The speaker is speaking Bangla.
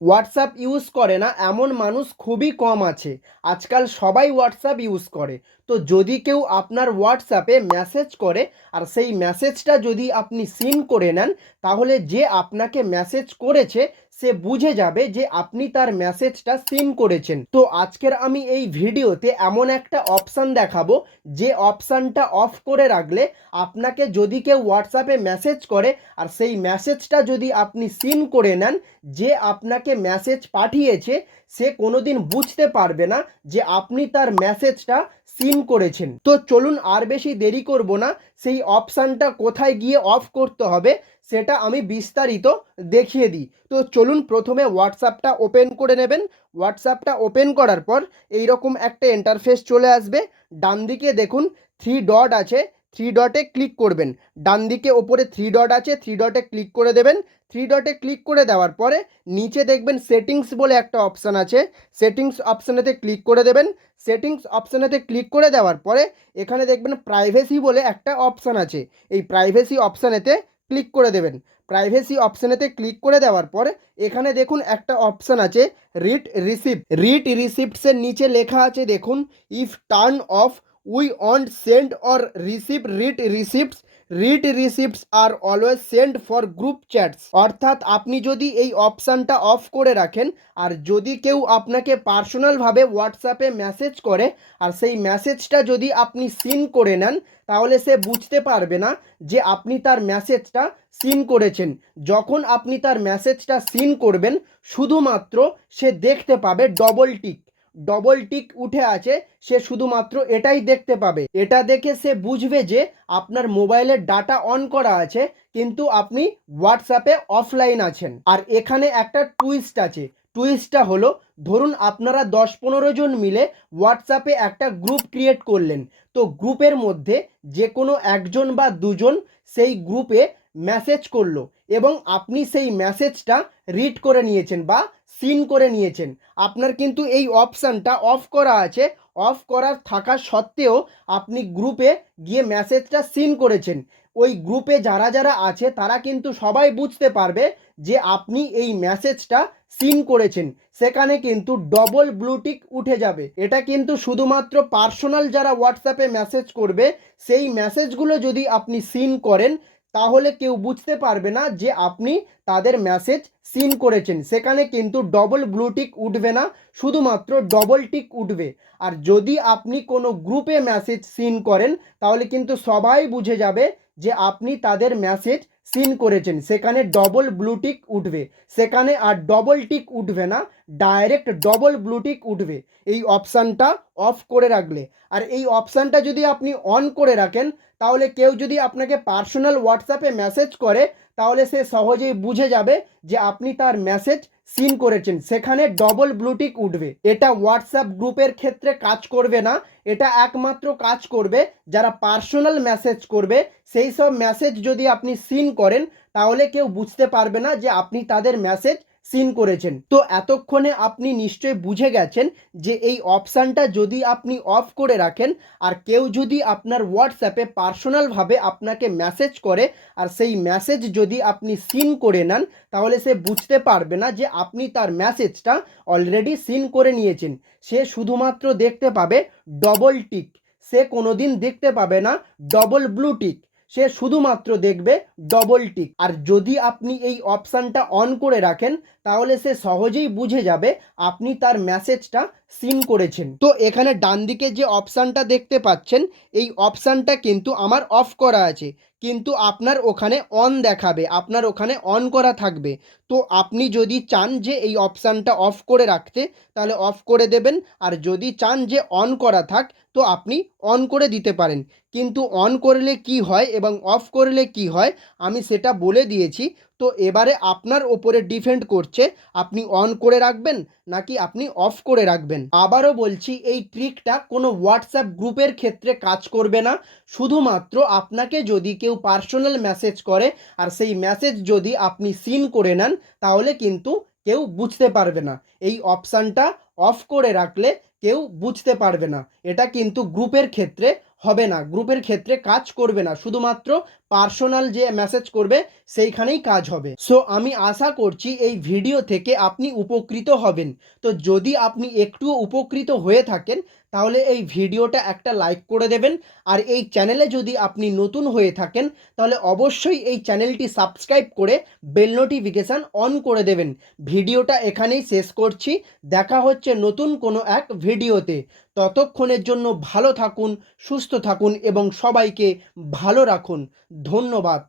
হোয়াটসঅ্যাপ ইউজ করে না এমন মানুষ খুবই কম আছে। আজকাল সবাই হোয়াটসঅ্যাপ ইউজ করে। তো যদি কেউ আপনার হোয়াটসঅ্যাপে মেসেজ করে আর সেই মেসেজটা যদি আপনি সিন করে নেন, তাহলে যে আপনাকে মেসেজ করেছে সে বুঝে যাবে যে আপনি তার মেসেজটা সিন করেছেন। তো আজকের আমি এই ভিডিওতে এমন একটা অপশান দেখাবো, যে অপশানটা অফ করে রাখলে আপনাকে যদি কেউ হোয়াটসঅ্যাপে মেসেজ করে আর সেই মেসেজটা যদি আপনি সিন করে নেন, যে আপনাকে মেসেজ পাঠিয়েছে সে কোনোদিন বুঝতে পারবে না যে আপনি তার মেসেজটা সিন করেছেন। তো চলুন আর বেশি দেরি করব না, সেই অপশানটা কোথায় গিয়ে অফ করতে হবে সেটা আমি বিস্তারিত দেখিয়ে দিই। তো চলুন প্রথমে হোয়াটসঅ্যাপটা ওপেন করে নেবেন। হোয়াটসঅ্যাপটা ওপেন করার পর এইরকম একটা ইন্টারফেস চলে আসবে। ডান দিকে দেখুন থ্রি ডট আছে, থ্রি ডটে ক্লিক করবেন। ডান দিকে ওপরে থ্রি ডট আছে, থ্রি ডটে ক্লিক করে দেবেন। থ্রি ডটে ক্লিক করে দেওয়ার পরে নিচে দেখবেন সেটিংস বলে একটা অপশান আছে, সেটিংস অপশানেতে ক্লিক করে দেবেন। সেটিংস অপশানেতে ক্লিক করে দেওয়ার পরে এখানে দেখবেন প্রাইভেসি বলে একটা অপশান আছে, এই প্রাইভেসি অপশানেতে ক্লিক করে দেবেন। প্রাইভেসি অপশানেতে ক্লিক করে দেওয়ার পরে এখানে দেখুন একটা অপশান আছে রিড রিসিপ্ট। রিড রিসিপ্টসের নিচে লেখা আছে দেখুন, if turn off we want send or receive read receipts, read receipts আর always send for group chats. অর্থাৎ আপনি যদি এই অপশানটা অফ করে রাখেন আর যদি কেউ আপনাকে পার্সোনালভাবে হোয়াটসঅ্যাপে মেসেজ করে আর সেই মেসেজটা যদি আপনি সিন করে নেন, তাহলে সে বুঝতে পারবে না যে আপনি তার মেসেজটা সিন করেছেন। যখন আপনি তার মেসেজটা সিন করবেন, শুধুমাত্র সে দেখতে পাবে ডবল টিক, ডবল টিক উঠে আছে, সে শুধুমাত্র এটাই দেখতে পাবে। এটা দেখে সে বুঝবে যে আপনার মোবাইলের ডাটা অন করা আছে কিন্তু আপনি হোয়াটসঅ্যাপে অফলাইন আছেন। আর এখানে একটা টুইস্ট আছে, টুইস্টটা হলো, ধরুন আপনারা 10-15 জন মিলে হোয়াটসঅ্যাপে একটা গ্রুপ ক্রিয়েট করলেন। তো গ্রুপের মধ্যে যে কোনো একজন বা দুজন সেই গ্রুপে মেসেজ করলো এবং আপনি সেই মেসেজটা রিড করে নিয়েছেন বা সিন করে নিয়েছেন। আপনার কিন্তু এই অপশানটা অফ করা আছে, অফ করার থাকা সত্ত্বেও আপনি গ্রুপে গিয়ে মেসেজটা সিন করেছেন। ওই গ্রুপে যারা যারা আছে তারা কিন্তু সবাই বুঝতে পারবে যে আপনি এই মেসেজটা সিন করেছেন। সেখানে কিন্তু ডবল ব্লুটিক উঠে যাবে। এটা কিন্তু শুধুমাত্র পার্সোনাল যারা হোয়াটসঅ্যাপে মেসেজ করবে সেই মেসেজগুলো যদি আপনি সিন করেন, তাহলে কেউ বুঝতে পারবে না যে আপনি তাদের মেসেজ সিন করেছেন। সেখানে কিন্তু ডবল ব্লুটিক উঠবে না, শুধুমাত্র ডবল টিক উঠবে। আর যদি আপনি কোনো গ্রুপে মেসেজ সিন করেন, তাহলে কিন্তু সবাই বুঝে যাবে যে আপনি তাদের মেসেজ সিন করেছেন। সেখানে ডবল ব্লুটিক উঠবে, সেখানে আর ডবল টিক উঠবে না, ডাইরেক্ট ডবল ব্লুটিক উঠবে এই অপশানটা অফ করে রাখলে। আর এই অপশানটা যদি আপনি অন করে রাখেন, তাহলে কেউ যদি আপনাকে পার্সোনাল হোয়াটসঅ্যাপে মেসেজ করে, তাহলে সে সহজেই বুঝে যাবে যে আপনি তার মেসেজ সিন করেছেন। সেখানে ডবল ব্লুটিক উঠবে। এটা হোয়াটসঅ্যাপ গ্রুপের ক্ষেত্রে কাজ করবে না, এটা একমাত্র কাজ করবে যারা পার্সোনাল মেসেজ করবে। সেই সব মেসেজ যদি আপনি সিন করেন, তাহলে কেউ বুঝতে পারবে না যে আপনি তাদের মেসেজ সিন করেছেন। তো এতক্ষণে আপনি নিশ্চয়ই বুঝে গেছেন যে এই অপশানটা যদি আপনি অফ করে রাখেন আর কেউ যদি আপনার হোয়াটসঅ্যাপে পার্সোনালভাবে আপনাকে মেসেজ করে আর সেই মেসেজ যদি আপনি সিন করে নেন, তাহলে সে বুঝতে পারবে না যে আপনি তার মেসেজটা অলরেডি সিন করে নিয়েছেন। সে শুধুমাত্র দেখতে পাবে ডবল টিক, সে কোনোদিন দেখতে পাবে না ডবল ব্লু টিক, সে শুধুমাত্র দেখবে ডবল টিক। আর যদি আপনি এই অপশানটা অন করে রাখেন, তাহলে সে সহজেই বুঝে যাবে আপনি তার মেসেজটা সিন করেছেন। তো এখানে ডান দিকে যে অপশানটা দেখতে পাচ্ছেন, এই অপশানটা কিন্তু আমার অফ করা আছে, কিন্তু আপনার ওখানে অন দেখাবে, আপনার ওখানে অন করা থাকবে। তো আপনি যদি চান যে এই অপশানটা অফ করে রাখতে, তাহলে অফ করে দেবেন। আর যদি চান যে অন করা থাক, তো আপনি অন করে দিতে পারেন। কিন্তু অন করলে কি হয় এবং অফ করলে কি হয় আমি সেটা বলে দিয়েছি। তো এবারে আপনার ওপরে ডিপেন্ড করছে আপনি অন করে রাখবেন নাকি আপনি অফ করে রাখবেন। আবারও বলছি, এই ট্রিকটা কোনো হোয়াটসঅ্যাপ গ্রুপের ক্ষেত্রে কাজ করবে না। শুধুমাত্র আপনাকে যদি কেউ পার্সোনাল মেসেজ করে আর সেই মেসেজ যদি আপনি সিন করে নেন, তাহলে কিন্তু কেউ বুঝতে পারবে না। এই অপশানটা অফ করে রাখলে কেউ বুঝতে পারবে না। এটা কিন্তু গ্রুপের ক্ষেত্রে হবে না, গ্রুপের ক্ষেত্রে কাজ করবে না, শুধুমাত্র পার্সোনাল যে মেসেজ করবে সেইখানেই কাজ হবে। সো আমি আশা করছি এই ভিডিও থেকে আপনি উপকৃত হবেন। তো যদি আপনি একটুও উপকৃত হয়ে থাকেন তাহলে এই ভিডিওটা একটা লাইক করে দেবেন। আর এই চ্যানেলে যদি আপনি নতুন হয়ে থাকেন তাহলে অবশ্যই এই চ্যানেলটি সাবস্ক্রাইব করে বেল নোটিফিকেশান অন করে দেবেন। ভিডিওটা এখানেই শেষ করছি। দেখা হচ্ছে নতুন কোনো এক ভিডিওতে। ততক্ষণের জন্য ভালো থাকুন, সুস্থ থাকুন এবং সবাইকে ভালো রাখুন। ধন্যবাদ।